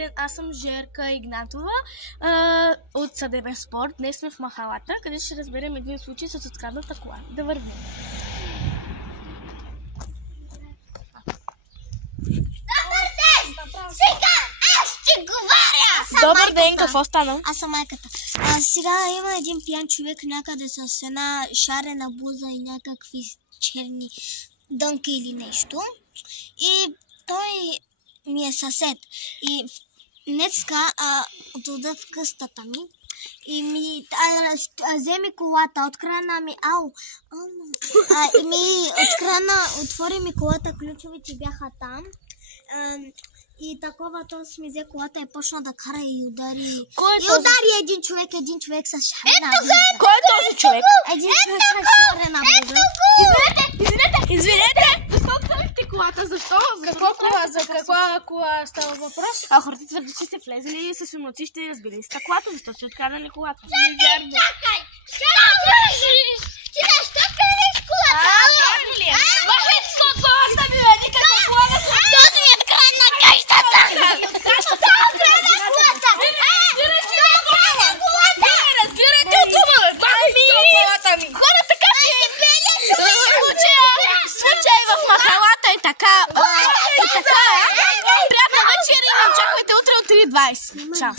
ден, аз съм Жерка Игнатова от Съдебен спорт. Днес сме в махалата, където ще разберем един случай с открадната кола. Да вървим. Добър ден! Сега аз ще говоря! Добър ден, какво стана? Аз съм майката. Сега има един пиян човек някъде с една шарена буза и някакви черни дънки или нещо. И той ми е съсед. И днеска отида в къщата ми и ми вземи колата, открана ми, отвори ми колата, ключовите бяха там. И такова, той си ми взе колата и почна да кара и удари. Удари един човек с шарена буза. Кой е този човек? Един човек с шарена буза. Извинете! Защо отворихте колата? Защо? За каква кола става въпрос? Хората твърдят, че сте влезли с умоци, ще разбили сте колата. Защо сте откраднали колата? Чакай! Ти защо крадеш колата? Махайте от колата ми, бе! Никаква кола не съм! Този ми открадна къщата! Разбирайте от дума, бе! Хора, така си е! Случай в махалата и така. Приятна вечер и очаквайте утре от 3:20. Чао!